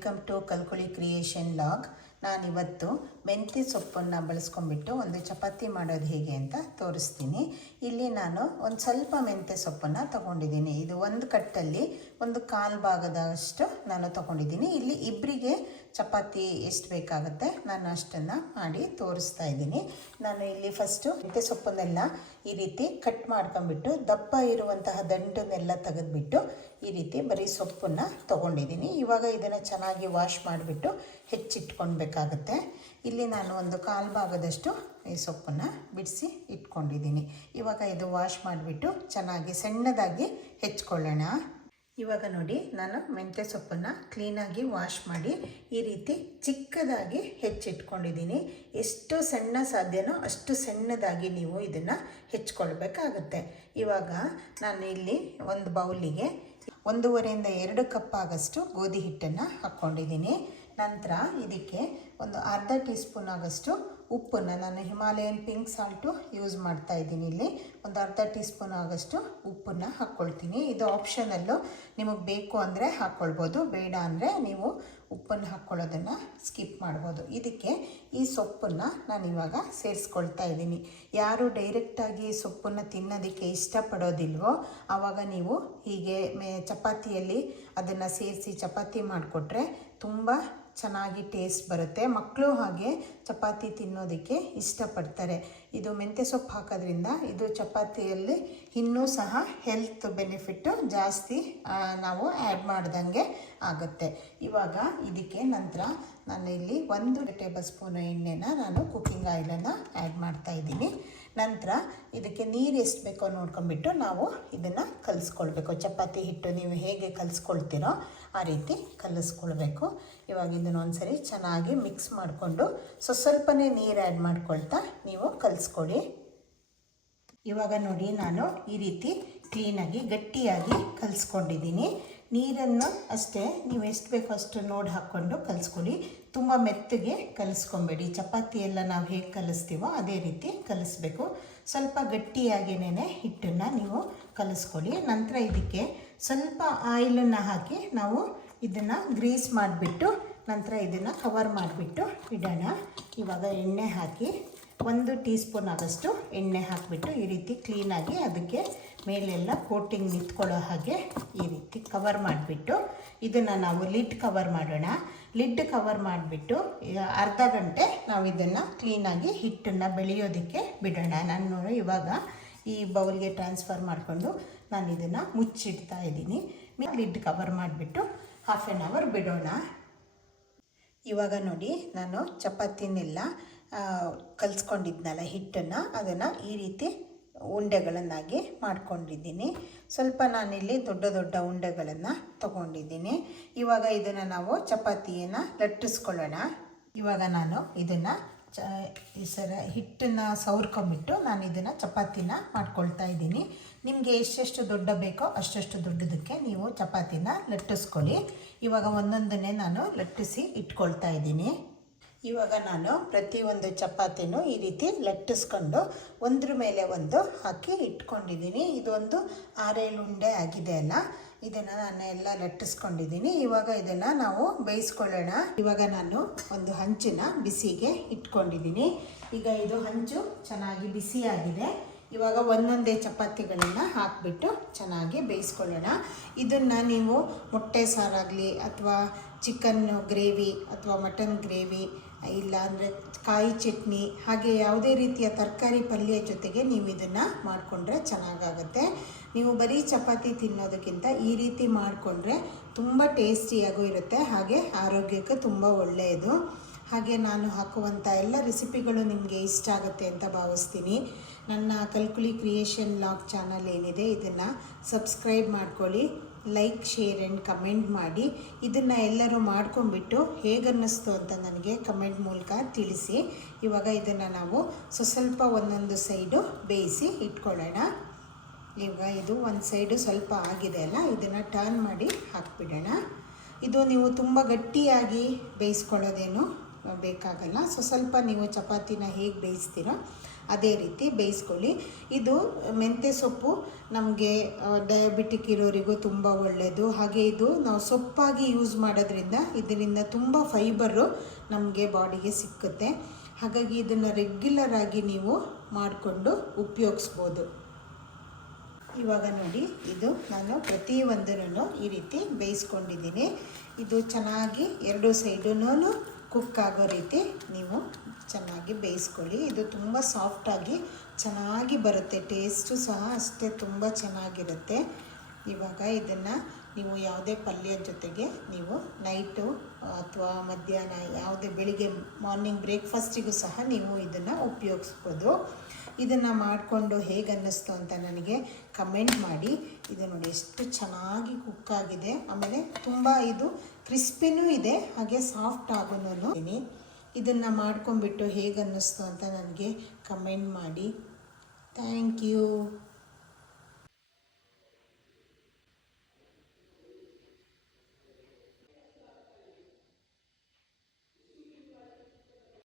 Welcome to Kalkuli creation log. ನಾನಿವತ್ತು ಮೆಂತ್ಯ ಸೊಪ್ಪನ್ನು ಬಳಸ್ಕೊಂಡ್ಬಿಟ್ಟು ಒಂದು ಚಪಾತಿ ಮಾಡೋದು ಹೇಗೆ ಅಂತ ತೋರಿಸ್ತೀನಿ. ಇಲ್ಲಿ ನಾನು ಒಂದು ಸ್ವಲ್ಪ ಮೆಂತ್ಯ ಸೊಪ್ಪನ್ನು ತೊಗೊಂಡಿದ್ದೀನಿ. ಇದು ಒಂದು ಕಟ್ಟಲ್ಲಿ ಒಂದು ಕಾಲು ಭಾಗದಷ್ಟು ನಾನು ತೊಗೊಂಡಿದ್ದೀನಿ. ಇಲ್ಲಿ ಇಬ್ಬರಿಗೆ ಚಪಾತಿ ಎಷ್ಟು ಬೇಕಾಗುತ್ತೆ ನಾನು ಅಷ್ಟನ್ನು ಮಾಡಿ ತೋರಿಸ್ತಾ ಇದ್ದೀನಿ. ನಾನು ಇಲ್ಲಿ ಫಸ್ಟು ಮೆಂತ್ಯ ಸೊಪ್ಪನ್ನೆಲ್ಲ ಈ ರೀತಿ ಕಟ್ ಮಾಡ್ಕೊಂಬಿಟ್ಟು ದಪ್ಪ ಇರುವಂತಹ ದಂಟನ್ನೆಲ್ಲ ತೆಗೆದುಬಿಟ್ಟು ಈ ರೀತಿ ಬರೀ ಸೊಪ್ಪನ್ನು ತೊಗೊಂಡಿದ್ದೀನಿ. ಇವಾಗ ಇದನ್ನು ಚೆನ್ನಾಗಿ ವಾಶ್ ಮಾಡಿಬಿಟ್ಟು ಹೆಚ್ಚಿಟ್ಕೊಳ್ಬೇಕಾಗತ್ತೆ. ಇಲ್ಲಿ ನಾನು ಒಂದು ಕಾಲು ಭಾಗದಷ್ಟು ಈ ಸೊಪ್ಪನ್ನು ಬಿಡಿಸಿ ಇಟ್ಕೊಂಡಿದ್ದೀನಿ. ಇವಾಗ ಇದು ವಾಶ್ ಮಾಡಿಬಿಟ್ಟು ಚೆನ್ನಾಗಿ ಸಣ್ಣದಾಗಿ ಹೆಚ್ಕೊಳ್ಳೋಣ. ಇವಾಗ ನೋಡಿ, ನಾನು ಮೆಂತ್ಯ ಸೊಪ್ಪನ್ನು ಕ್ಲೀನಾಗಿ ವಾಶ್ ಮಾಡಿ ಈ ರೀತಿ ಚಿಕ್ಕದಾಗಿ ಹೆಚ್ಚಿಟ್ಕೊಂಡಿದ್ದೀನಿ. ಎಷ್ಟು ಸಣ್ಣ ಸಾಧ್ಯನೋ ಅಷ್ಟು ಸಣ್ಣದಾಗಿ ನೀವು ಇದನ್ನು ಹೆಚ್ಕೊಳ್ಬೇಕಾಗತ್ತೆ. ಇವಾಗ ನಾನು ಇಲ್ಲಿ ಒಂದು ಬೌಲಿಗೆ 1.5 ರಿಂದ 2 ಕಪ್ ಆಗಷ್ಟು ಗೋಧಿ ಹಿಟ್ಟನ್ನು ಹಾಕ್ಕೊಂಡಿದ್ದೀನಿ. ನಂತರ ಇದಕ್ಕೆ ಒಂದು ಅರ್ಧ ಟೀ ಸ್ಪೂನ್ ಆಗಷ್ಟು ಉಪ್ಪನ್ನು, ನಾನು ಹಿಮಾಲಯನ್ ಪಿಂಕ್ ಸಾಲ್ಟು ಯೂಸ್ ಮಾಡ್ತಾ ಇದ್ದೀನಿ. ಇಲ್ಲಿ ಒಂದು ಅರ್ಧ ಟೀ ಸ್ಪೂನ್ ಆಗಷ್ಟು ಉಪ್ಪನ್ನು ಹಾಕ್ಕೊಳ್ತೀನಿ. ಇದು ಆಪ್ಷನಲ್ಲು, ನಿಮಗೆ ಬೇಕು ಅಂದರೆ ಹಾಕ್ಕೊಳ್ಬೋದು, ಬೇಡ ಅಂದರೆ ನೀವು ಉಪ್ಪನ್ನು ಹಾಕ್ಕೊಳ್ಳೋದನ್ನು ಸ್ಕಿಪ್ ಮಾಡ್ಬೋದು. ಇದಕ್ಕೆ ಈ ಸೊಪ್ಪನ್ನು ನಾನು ಇವಾಗ ಸೇರಿಸ್ಕೊಳ್ತಾ ಇದ್ದೀನಿ. ಯಾರು ಡೈರೆಕ್ಟಾಗಿ ಸೊಪ್ಪನ್ನು ತಿನ್ನೋದಕ್ಕೆ ಇಷ್ಟಪಡೋದಿಲ್ವೋ ಆವಾಗ ನೀವು ಹೀಗೆ ಚಪಾತಿಯಲ್ಲಿ ಅದನ್ನು ಸೇರಿಸಿ ಚಪಾತಿ ಮಾಡಿಕೊಟ್ರೆ ತುಂಬ ಚೆನ್ನಾಗಿ ಟೇಸ್ಟ್ ಬರುತ್ತೆ. ಮಕ್ಕಳು ಹಾಗೆ ಚಪಾತಿ ತಿನ್ನೋದಕ್ಕೆ ಇಷ್ಟಪಡ್ತಾರೆ. ಇದು ಮೆಂತ್ಯ ಸೊಪ್ಪು ಹಾಕೋದ್ರಿಂದ ಇದು ಚಪಾತಿಯಲ್ಲಿ ಇನ್ನೂ ಸಹ ಹೆಲ್ತ್ ಬೆನಿಫಿಟ್ಟು ಜಾಸ್ತಿ ನಾವು ಆ್ಯಡ್ ಮಾಡ್ದಂಗೆ ಆಗುತ್ತೆ. ಇವಾಗ ಇದಕ್ಕೆ ನಂತರ ನಾನು ಇಲ್ಲಿ 1 ಟೇಬಲ್ ಸ್ಪೂನ್ ಎಣ್ಣೆನ ನಾನು ಕುಕ್ಕಿಂಗ್ ಆಯಿಲನ್ನು ಆ್ಯಡ್ ಮಾಡ್ತಾ ಇದ್ದೀನಿ. ನಂತರ ಇದಕ್ಕೆ ನೀರು ಎಷ್ಟು ಬೇಕೋ ನೋಡ್ಕೊಂಬಿಟ್ಟು ನಾವು ಇದನ್ನು ಕಲಿಸ್ಕೊಳ್ಬೇಕು. ಚಪಾತಿ ಹಿಟ್ಟು ನೀವು ಹೇಗೆ ಕಲಿಸ್ಕೊಳ್ತೀರೋ ಆ ರೀತಿ ಕಲಿಸ್ಕೊಳ್ಬೇಕು. ಇವಾಗ ಇದನ್ನು ಒಂದ್ಸರಿ ಚೆನ್ನಾಗಿ ಮಿಕ್ಸ್ ಮಾಡಿಕೊಂಡು ಸ್ವಲ್ಪನೇ ನೀರು ಆ್ಯಡ್ ಮಾಡ್ಕೊಳ್ತಾ ನೀವು ಕಲಿಸ್ಕೊಳ್ಳಿ. ಇವಾಗ ನೋಡಿ, ನಾನು ಈ ರೀತಿ ಕ್ಲೀನಾಗಿ ಗಟ್ಟಿಯಾಗಿ ಕಲಿಸ್ಕೊಂಡಿದ್ದೀನಿ. ನೀರನ್ನು ಅಷ್ಟೇ ನೀವು ಎಷ್ಟು ಬೇಕೋ ಅಷ್ಟು ನೋಡಿ ಹಾಕ್ಕೊಂಡು ಕಲಿಸ್ಕೊಳ್ಳಿ. ತುಂಬ ಮೆತ್ತಗೆ ಕಲಿಸ್ಕೊಬೇಡಿ. ಚಪಾತಿ ಎಲ್ಲ ನಾವು ಹೇಗೆ ಕಲಿಸ್ತೀವೋ ಅದೇ ರೀತಿ ಕಲಿಸ್ಬೇಕು. ಸ್ವಲ್ಪ ಗಟ್ಟಿಯಾಗೇನೆ ಹಿಟ್ಟನ್ನು ನೀವು ಕಲಿಸ್ಕೊಳ್ಳಿ. ನಂತರ ಇದಕ್ಕೆ ಸ್ವಲ್ಪ ಆಯಿಲನ್ನು ಹಾಕಿ ನಾವು ಇದನ್ನು ಗ್ರೀಸ್ ಮಾಡಿಬಿಟ್ಟು ನಂತರ ಇದನ್ನು ಕವರ್ ಮಾಡಿಬಿಟ್ಟು ಇಡೋಣ. ಇವಾಗ ಎಣ್ಣೆ ಹಾಕಿ 1 ಟೀ ಸ್ಪೂನ್ ಆಗಷ್ಟು ಎಣ್ಣೆ ಹಾಕಿಬಿಟ್ಟು ಈ ರೀತಿ ಕ್ಲೀನಾಗಿ ಅದಕ್ಕೆ ಮೇಲೆಲ್ಲ ಕೋಟಿಂಗ್ ನಿಂತ್ಕೊಳ್ಳೋ ಹಾಗೆ ಈ ರೀತಿ ಕವರ್ ಮಾಡಿಬಿಟ್ಟು ಇದನ್ನು ನಾವು ಲಿಡ್ ಕವರ್ ಮಾಡೋಣ. ಲಿಡ್ ಕವರ್ ಮಾಡಿಬಿಟ್ಟು ಅರ್ಧ ಗಂಟೆ ನಾವು ಇದನ್ನು ಕ್ಲೀನಾಗಿ ಹಿಟ್ಟನ್ನು ಬೆಳೆಯೋದಕ್ಕೆ ಬಿಡೋಣ. ನಾನು ಇವಾಗ ಈ ಬೌಲ್ಗೆ ಟ್ರಾನ್ಸ್ಫರ್ ಮಾಡಿಕೊಂಡು ನಾನು ಇದನ್ನು ಮುಚ್ಚಿಡ್ತಾ ಇದ್ದೀನಿ. ಲಿಡ್ ಕವರ್ ಮಾಡಿಬಿಟ್ಟು 1/2 ಅವರ್ ಬಿಡೋಣ. ಇವಾಗ ನೋಡಿ, ನಾನು ಚಪಾತಿನೆಲ್ಲ ಕಲಿಸ್ಕೊಂಡಿದ್ನಲ್ಲ ಹಿಟ್ಟನ್ನು, ಅದನ್ನು ಈ ರೀತಿ ಉಂಡೆಗಳನ್ನಾಗಿ ಮಾಡ್ಕೊಂಡಿದ್ದೀನಿ. ಸ್ವಲ್ಪ ನಾನಿಲ್ಲಿ ದೊಡ್ಡ ದೊಡ್ಡ ಉಂಡೆಗಳನ್ನು ತಗೊಂಡಿದ್ದೀನಿ. ಇವಾಗ ಇದನ್ನು ನಾವು ಚಪಾತಿಯನ್ನು ಲಟ್ಟಿಸ್ಕೊಳ್ಳೋಣ. ಇವಾಗ ನಾನು ಇದನ್ನು ಈ ಸರ ಹಿಟ್ಟನ್ನು ಸವರ್ಕೊಂಬಿಟ್ಟು ನಾನು ಇದನ್ನು ಚಪಾತಿನ ಮಾಡ್ಕೊಳ್ತಾ ಇದ್ದೀನಿ. ನಿಮಗೆ ಎಷ್ಟೆಷ್ಟು ದೊಡ್ಡ ಬೇಕೋ ಅಷ್ಟಷ್ಟು ದೊಡ್ಡದಕ್ಕೆ ನೀವು ಚಪಾತಿನ ಲಟ್ಟಿಸ್ಕೊಳ್ಳಿ. ಇವಾಗ ಒಂದೊಂದನ್ನೇ ನಾನು ಲಟ್ಟಿಸಿ ಇಟ್ಕೊಳ್ತಾ ಇದ್ದೀನಿ. ಇವಾಗ ನಾನು ಪ್ರತಿಯೊಂದು ಚಪಾತಿನೂ ಈ ರೀತಿ ಲಟ್ಟಿಸ್ಕೊಂಡು ಒಂದ್ರ ಮೇಲೆ ಒಂದು ಹಾಕಿ ಇಟ್ಕೊಂಡಿದ್ದೀನಿ. ಇದೊಂದು 6-7 ಉಂಡೆ ಆಗಿದೆ ಅಲ್ಲ, ಇದನ್ನು ನಾನು ಎಲ್ಲ ಲಟ್ಟಿಸ್ಕೊಂಡಿದ್ದೀನಿ. ಇವಾಗ ಇದನ್ನು ನಾವು ಬೇಯಿಸ್ಕೊಳ್ಳೋಣ. ಇವಾಗ ನಾನು ಒಂದು ಹಂಚಿನ ಬಿಸಿಗೆ ಇಟ್ಕೊಂಡಿದ್ದೀನಿ. ಈಗ ಇದು ಹಂಚು ಚೆನ್ನಾಗಿ ಬಿಸಿಯಾಗಿದೆ. ಇವಾಗ ಒಂದೊಂದೇ ಚಪಾತಿಗಳನ್ನು ಹಾಕಿಬಿಟ್ಟು ಚೆನ್ನಾಗಿ ಬೇಯಿಸ್ಕೊಳ್ಳೋಣ. ಇದನ್ನು ನೀವು ಮೊಟ್ಟೆ ಸಾರಾಗಲಿ ಅಥವಾ ಚಿಕನ್ ಗ್ರೇವಿ ಅಥವಾ ಮಟನ್ ಗ್ರೇವಿ, ಇಲ್ಲ ಅಂದರೆ ಕಾಯಿ ಚಟ್ನಿ, ಹಾಗೆ ಯಾವುದೇ ರೀತಿಯ ತರಕಾರಿ ಪಲ್ಯ ಜೊತೆಗೆ ನೀವು ಇದನ್ನು ಮಾಡಿಕೊಂಡ್ರೆ ಚೆನ್ನಾಗಾಗುತ್ತೆ. ನೀವು ಬರೀ ಚಪಾತಿ ತಿನ್ನೋದಕ್ಕಿಂತ ಈ ರೀತಿ ಮಾಡಿಕೊಂಡ್ರೆ ತುಂಬ ಟೇಸ್ಟಿಯಾಗೂ ಇರುತ್ತೆ, ಹಾಗೆ ಆರೋಗ್ಯಕ್ಕೆ ತುಂಬ ಒಳ್ಳೆಯದು. ಹಾಗೆ ನಾನು ಹಾಕುವಂಥ ಎಲ್ಲ ರೆಸಿಪಿಗಳು ನಿಮಗೆ ಇಷ್ಟ ಆಗುತ್ತೆ ಅಂತ ಭಾವಿಸ್ತೀನಿ. ನನ್ನ ಕಲ್ಕುಳಿ ಕ್ರಿಯೇಷನ್ ಲಾಗ್ ಚಾನಲ್ ಏನಿದೆ ಇದನ್ನು ಸಬ್ಸ್ಕ್ರೈಬ್ ಮಾಡ್ಕೊಳ್ಳಿ, ಲೈಕ್, ಶೇರ್ ಆ್ಯಂಡ್ ಕಮೆಂಟ್ ಮಾಡಿ. ಇದನ್ನು ಎಲ್ಲರೂ ಮಾಡ್ಕೊಂಡ್ಬಿಟ್ಟು ಹೇಗನ್ನಿಸ್ತು ಅಂತ ನನಗೆ ಕಮೆಂಟ್ ಮೂಲಕ ತಿಳಿಸಿ. ಇವಾಗ ಇದನ್ನು ನಾವು ಸ್ವಲ್ಪ ಒಂದೊಂದು ಸೈಡು ಬೇಯಿಸಿ ಇಟ್ಕೊಳ್ಳೋಣ. ಇವಾಗ ಇದು ಒಂದು ಸೈಡು ಸ್ವಲ್ಪ ಆಗಿದೆ ಅಲ್ಲ, ಇದನ್ನು ಟರ್ನ್ ಮಾಡಿ ಹಾಕಿಬಿಡೋಣ. ಇದು ನೀವು ತುಂಬ ಗಟ್ಟಿಯಾಗಿ ಬೇಯಿಸ್ಕೊಳ್ಳೋದೇನು ಬೇಕಾಗಲ್ಲ. ಸ್ವಲ್ಪ ನೀವು ಚಪಾತಿನ ಹೇಗೆ ಬೇಯಿಸ್ತೀರೋ ಅದೇ ರೀತಿ ಬೇಯಿಸ್ಕೊಳ್ಳಿ. ಇದು ಮೆಂತ್ಯ ಸೊಪ್ಪು ನಮಗೆ ಡಯಾಬಿಟಿಕ್ ಇರೋರಿಗೂ ತುಂಬ ಒಳ್ಳೆಯದು. ಹಾಗೆ ಇದು ನಾವು ಸೊಪ್ಪಾಗಿ ಯೂಸ್ ಮಾಡೋದ್ರಿಂದ ಇದರಿಂದ ತುಂಬ ಫೈಬರು ನಮಗೆ ಬಾಡಿಗೆ ಸಿಕ್ಕುತ್ತೆ. ಹಾಗಾಗಿ ಇದನ್ನು ರೆಗ್ಯುಲರ್ ಆಗಿ ನೀವು ಮಾಡಿಕೊಂಡು ಉಪಯೋಗಿಸ್ಬೋದು. ಇವಾಗ ನೋಡಿ, ಇದು ನಾನು ಪ್ರತಿಯೊಂದನ್ನು ಈ ರೀತಿ ಬೇಯಿಸ್ಕೊಂಡಿದ್ದೀನಿ. ಇದು ಚೆನ್ನಾಗಿ ಎರಡು ಸೈಡೂ ಕುಕ್ ಆಗೋ ರೀತಿ ನೀವು ಚೆನ್ನಾಗಿ ಬೇಯಿಸ್ಕೊಳ್ಳಿ. ಇದು ತುಂಬ ಸಾಫ್ಟಾಗಿ ಚೆನ್ನಾಗಿ ಬರುತ್ತೆ, ಟೇಸ್ಟು ಸಹ ಅಷ್ಟೇ ತುಂಬ ಚೆನ್ನಾಗಿರುತ್ತೆ. ಇವಾಗ ಇದನ್ನು ನೀವು ಯಾವುದೇ ಪಲ್ಯದ ಜೊತೆಗೆ ನೀವು ನೈಟು ಅಥವಾ ಮಧ್ಯಾಹ್ನ ಯಾವುದೇ ಬೆಳಿಗ್ಗೆ ಮಾರ್ನಿಂಗ್ ಬ್ರೇಕ್ಫಾಸ್ಟಿಗೂ ಸಹ ನೀವು ಇದನ್ನು ಉಪಯೋಗಿಸ್ಬೋದು. ಇದನ್ನು ಮಾಡಿಕೊಂಡು ಹೇಗೆ ಅನ್ನಿಸ್ತು ಅಂತ ನನಗೆ ಕಮೆಂಟ್ ಮಾಡಿ. ಇದು ನೋಡಿ ಎಷ್ಟು ಚೆನ್ನಾಗಿ ಕುಕ್ ಆಗಿದೆ, ಆಮೇಲೆ ತುಂಬ ಇದು ಕ್ರಿಸ್ಪಿನೂ ಇದೆ, ಹಾಗೆ ಸಾಫ್ಟ್ ಆಗೋನು. ಇದನ್ನು ಮಾಡ್ಕೊಂಡ್ಬಿಟ್ಟು ಹೇಗೆ ಅನ್ನಿಸ್ತು ಅಂತ ನನಗೆ ಕಮೆಂಟ್ ಮಾಡಿ. Thank you.